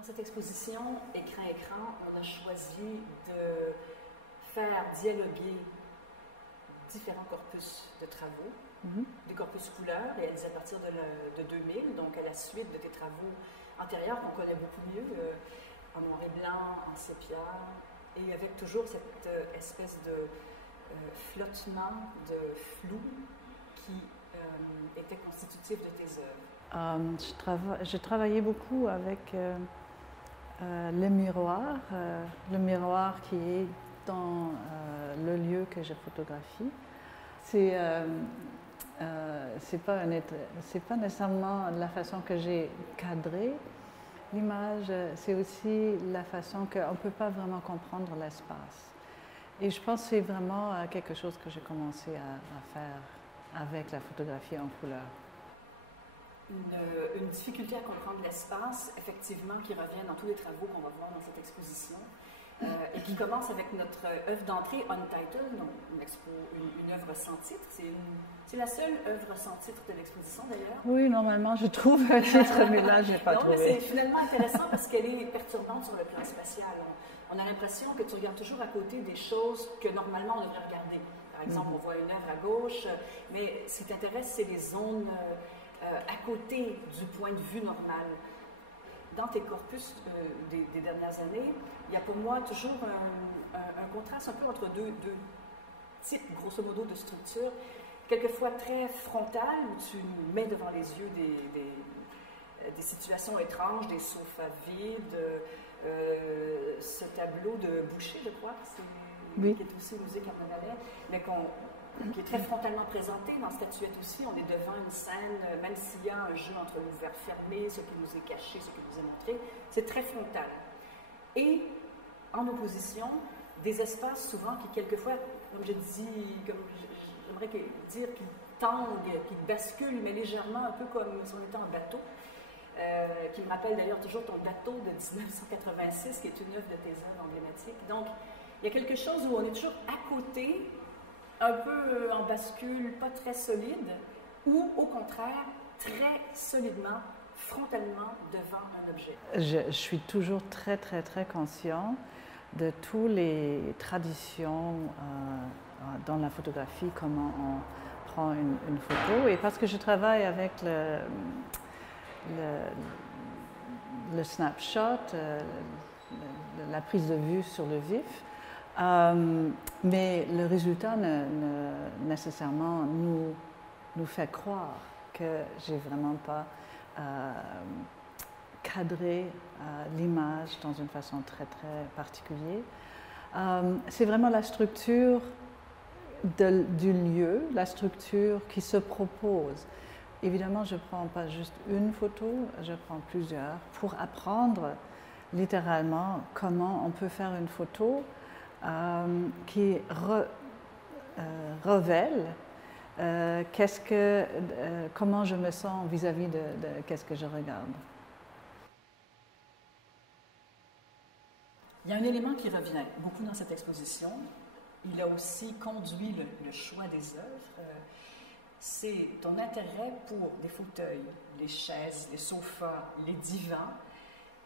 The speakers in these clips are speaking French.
Dans cette exposition Écran-Écran, on a choisi de faire dialoguer différents corpus de travaux, des corpus couleurs réalisés à partir de 2000, donc à la suite de tes travaux antérieurs qu'on connaît beaucoup mieux, en noir et blanc, en sépia, et avec toujours cette espèce de flottement, de flou qui était constitutif de tes œuvres. Je travaillais beaucoup avec le miroir qui est dans le lieu que je photographie. C'est pas nécessairement la façon que j'ai cadré l'image, c'est aussi la façon qu'on ne peut pas vraiment comprendre l'espace. Et je pense que c'est vraiment quelque chose que j'ai commencé à faire avec la photographie en couleur. Une difficulté à comprendre l'espace, effectivement, qui revient dans tous les travaux qu'on va voir dans cette exposition, et qui commence avec notre œuvre d'entrée Untitled, donc une œuvre sans titre. C'est la seule œuvre sans titre de l'exposition, d'ailleurs. Oui, normalement, je trouve un titre, mais là, je n'ai pas trouvé. C'est finalement intéressant parce qu'elle est perturbante sur le plan spatial. On a l'impression que tu regardes toujours à côté des choses que normalement on devrait regarder. Par exemple, on voit une œuvre à gauche, mais ce qui t'intéresse, c'est les zones à côté du point de vue normal. Dans tes corpus des dernières années, il y a pour moi toujours un contraste un peu entre deux types, grosso modo, de structures, quelquefois très frontales, où tu mets devant les yeux des situations étranges, des sofas vides, ce tableau de Boucher, je crois, oui, qui est aussi au musée Carnavalet, mais qui est très frontalement présenté dans Statuette aussi. On est devant une scène, même s'il y a un jeu entre l'ouvert fermé, ce qui nous est caché, ce qui nous est montré, c'est très frontal. Et en opposition, des espaces souvent qui quelquefois, comme je dis, j'aimerais dire qu'ils tanguent, qu'ils basculent, mais légèrement, un peu comme si on était en bateau, qui me rappelle d'ailleurs toujours ton bateau de 1986, qui est une œuvre de tes œuvres emblématiques. Donc, il y a quelque chose où on est toujours à côté, un peu en bascule, pas très solide, ou au contraire, très solidement, frontalement devant un objet. Je suis toujours très, très, très conscient de toutes les traditions dans la photographie, comment on prend une photo. Et parce que je travaille avec le snapshot, la prise de vue sur le vif, mais le résultat ne nécessairement nous fait croire que j'ai vraiment pas cadré l'image dans une façon très très particulière. C'est vraiment la structure du lieu, la structure qui se propose. Évidemment, je ne prends pas juste une photo, je prends plusieurs pour apprendre littéralement comment on peut faire une photo qui révèle comment je me sens vis-à-vis de qu'est-ce que je regarde. Il y a un élément qui revient beaucoup dans cette exposition. Il a aussi conduit le choix des œuvres. C'est ton intérêt pour des fauteuils, les chaises, les sofas, les divans,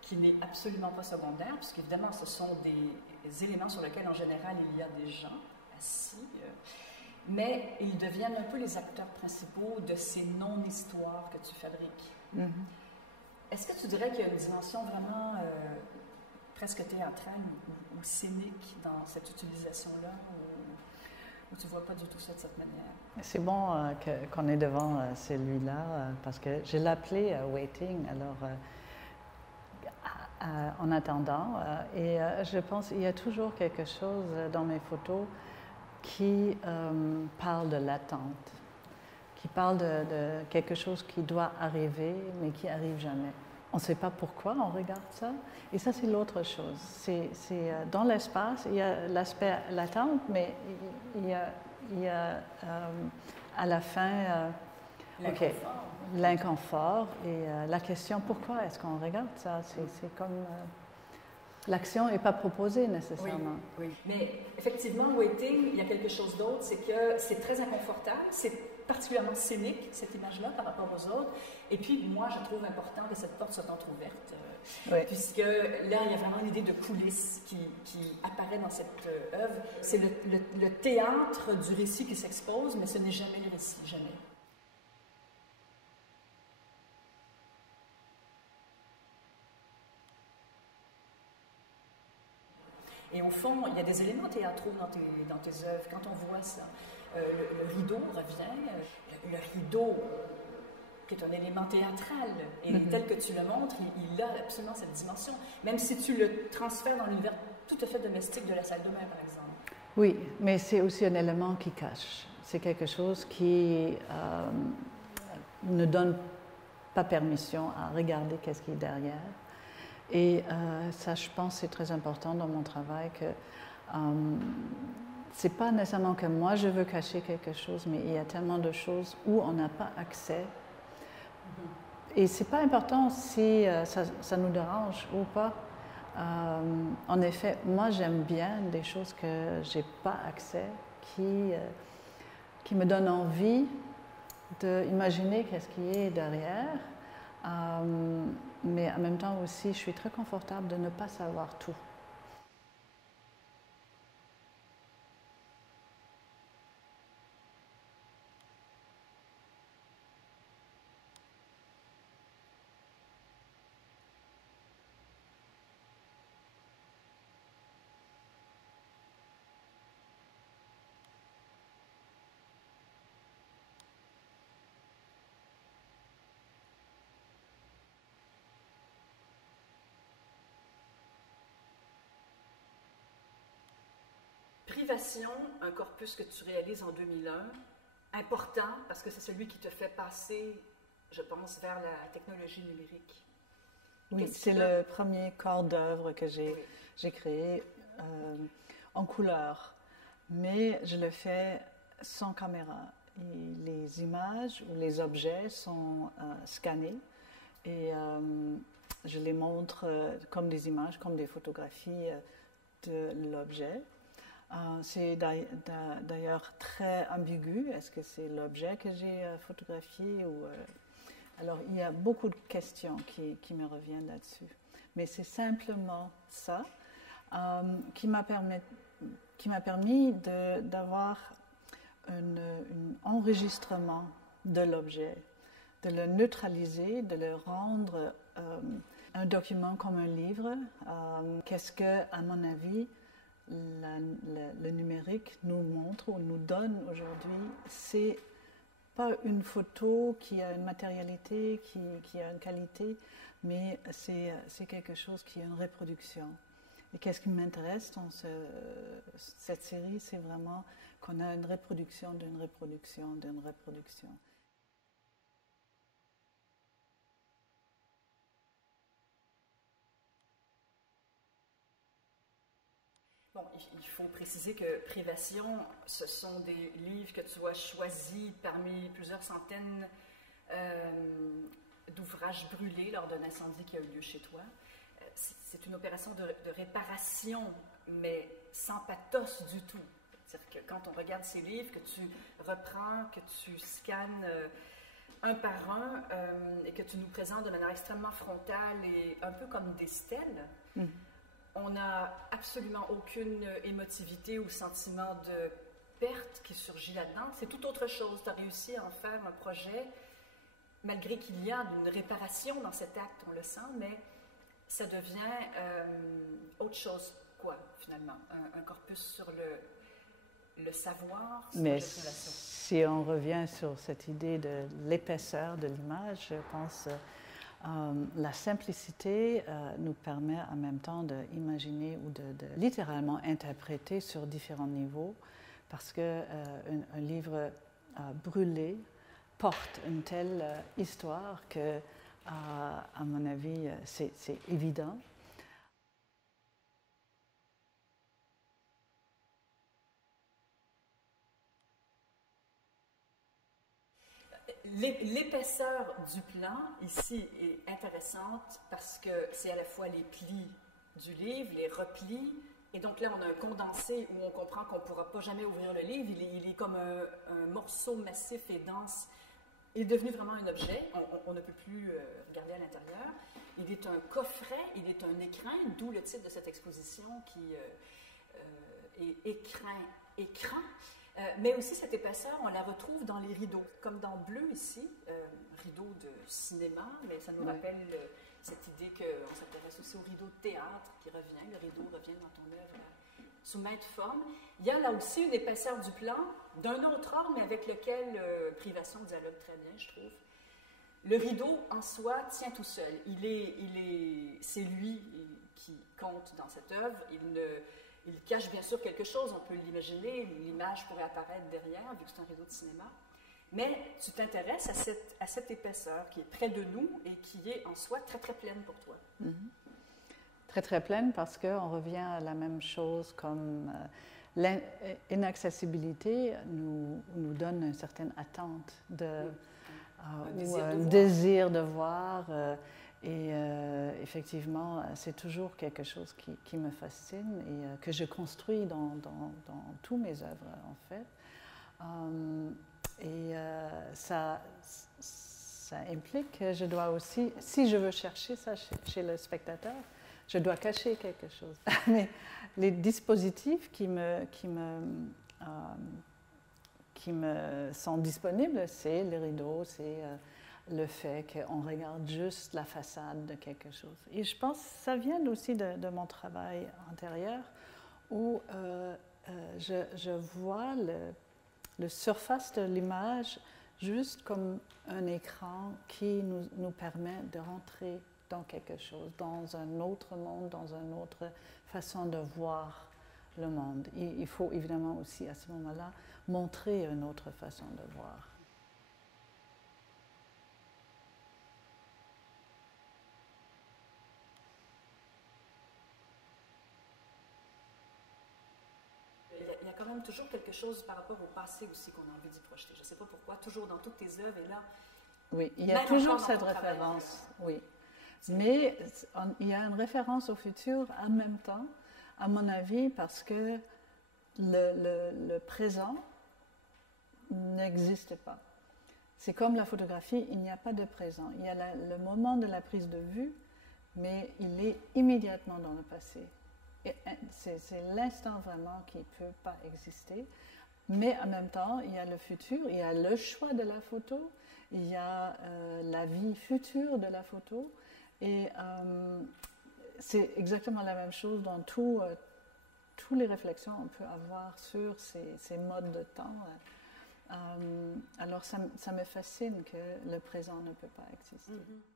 qui n'est absolument pas secondaire, puisqu'évidemment, ce sont des éléments sur lesquels, en général, il y a des gens assis, mais ils deviennent un peu les acteurs principaux de ces non-histoires que tu fabriques. Est-ce que tu dirais qu'il y a une dimension vraiment presque théâtrale ou scénique dans cette utilisation-là, ou tu ne vois pas du tout ça de cette manière? C'est bon qu'on est devant celui-là, parce que je l'ai appelé Waiting, alors en attendant, et je pense qu'il y a toujours quelque chose dans mes photos qui parle de l'attente, qui parle de quelque chose qui doit arriver, mais qui n'arrive jamais. On ne sait pas pourquoi on regarde ça, et ça c'est l'autre chose. C'est dans l'espace, il y a l'aspect l'attente, mais il y a à la fin l'inconfort et la question pourquoi est-ce qu'on regarde ça. C'est comme l'action n'est pas proposée nécessairement. Oui, oui. Mais effectivement, Waiting, il y a quelque chose d'autre, c'est que c'est très inconfortable, c'est particulièrement scénique, cette image-là, par rapport aux autres. Et puis, moi, je trouve important que cette porte soit entrouverte, puisque là, il y a vraiment l'idée de coulisses qui apparaît dans cette œuvre. C'est le théâtre du récit qui s'expose, mais ce n'est jamais le récit, jamais. Et au fond, il y a des éléments théâtraux dans tes œuvres. Quand on voit ça, le rideau revient, le rideau qui est un élément théâtral, et tel que tu le montres, il a absolument cette dimension. Même si tu le transfères dans l'univers tout à fait domestique de la salle de bain, par exemple. Oui, mais c'est aussi un élément qui cache. C'est quelque chose qui ne donne pas permission à regarder qu'est-ce qui est derrière. Et ça, je pense, c'est très important dans mon travail que c'est pas nécessairement que moi je veux cacher quelque chose, mais il y a tellement de choses où on n'a pas accès. Et c'est pas important si ça nous dérange ou pas. En effet, moi j'aime bien des choses que j'ai pas accès, qui me donnent envie d'imaginer qu'est-ce qui est derrière. Mais en même temps aussi, je suis très confortable de ne pas savoir tout. Privation, un corpus que tu réalises en 2001, important parce que c'est celui qui te fait passer, je pense, vers la technologie numérique. Oui, c'est le premier corps d'œuvre que j'ai créé en couleur, mais je le fais sans caméra. Et les images ou les objets sont scannés et je les montre comme des images, comme des photographies de l'objet. C'est d'ailleurs très ambigu. Est-ce que c'est l'objet que j'ai photographié ou alors il y a beaucoup de questions qui me reviennent là-dessus. Mais c'est simplement ça qui m'a permis d'avoir un enregistrement de l'objet, de le neutraliser, de le rendre un document comme un livre. Qu'est-ce que, à mon avis, le numérique nous montre ou nous donne aujourd'hui, c'est pas une photo qui a une matérialité, qui a une qualité, mais c'est quelque chose qui est une reproduction. Et qu'est-ce qui m'intéresse dans cette série, c'est vraiment qu'on a une reproduction d'une reproduction d'une reproduction. Bon, il faut préciser que Privation, ce sont des livres que tu as choisis parmi plusieurs centaines d'ouvrages brûlés lors d'un incendie qui a eu lieu chez toi. C'est une opération de réparation, mais sans pathos du tout. C'est-à-dire que quand on regarde ces livres, que tu reprends, que tu scannes un par un et que tu nous présentes de manière extrêmement frontale et un peu comme des stèles, on n'a absolument aucune émotivité ou sentiment de perte qui surgit là-dedans. C'est tout autre chose. Tu as réussi à en faire un projet, malgré qu'il y a une réparation dans cet acte, on le sent, mais ça devient autre chose, quoi, finalement. Un corpus sur le savoir, sur l'objectivation. Si on revient sur cette idée de l'épaisseur de l'image, je pense la simplicité nous permet en même temps d'imaginer ou de littéralement interpréter sur différents niveaux, parce qu'un livre brûlé porte une telle histoire que, à mon avis, c'est évident. L'épaisseur du plan, ici, est intéressante parce que c'est à la fois les plis du livre, les replis, Et donc là, on a un condensé où on comprend qu'on ne pourra pas jamais ouvrir le livre. Il est comme un morceau massif et dense. Il est devenu vraiment un objet. On ne peut plus regarder à l'intérieur. Il est un coffret, il est un écrin, d'où le titre de cette exposition qui est écran. Mais aussi, cette épaisseur, on la retrouve dans les rideaux, comme dans Bleu ici, rideau de cinéma, mais ça nous rappelle cette idée qu'on s'intéresse aussi au rideau de théâtre qui revient, le rideau revient dans ton œuvre sous maintes formes. Il y a là aussi une épaisseur du plan, d'un autre ordre, mais avec lequel Privation dialogue très bien, je trouve. Le rideau, en soi, tient tout seul. C'est lui qui compte dans cette œuvre. Il cache bien sûr quelque chose, on peut l'imaginer, l'image pourrait apparaître derrière, vu que c'est un rideau de cinéma. Mais tu t'intéresses à cette épaisseur qui est près de nous et qui est en soi très, très pleine pour toi. Mm-hmm. Très, très pleine parce qu'on revient à la même chose comme l'inaccessibilité nous donne une certaine attente ou un désir de voir. Effectivement, c'est toujours quelque chose qui me fascine et que je construis dans tous mes œuvres, en fait. Ça implique que je dois aussi, si je veux chercher ça chez le spectateur, je dois cacher quelque chose. Mais les dispositifs qui me sont disponibles, c'est les rideaux, c'est le fait qu'on regarde juste la façade de quelque chose. Et je pense que ça vient aussi de mon travail antérieur où je vois le surface de l'image juste comme un écran qui nous permet de rentrer dans quelque chose, dans un autre monde, dans une autre façon de voir le monde. Il faut évidemment aussi à ce moment-là montrer une autre façon de voir. Il y a quand même toujours quelque chose par rapport au passé aussi qu'on a envie d'y projeter. Je ne sais pas pourquoi, toujours dans toutes tes œuvres et là. Oui, il y a toujours cette référence, oui. Mais il y a une référence au futur en même temps, à mon avis, parce que le présent n'existe pas. C'est comme la photographie, il n'y a pas de présent. Il y a le moment de la prise de vue, mais il est immédiatement dans le passé. C'est l'instant vraiment qui ne peut pas exister. Mais en même temps, il y a le futur, il y a le choix de la photo, il y a la vie future de la photo. Et c'est exactement la même chose dans toutes les réflexions qu'on peut avoir sur ces modes de temps. Alors ça me fascine que le présent ne peut pas exister. Mm-hmm.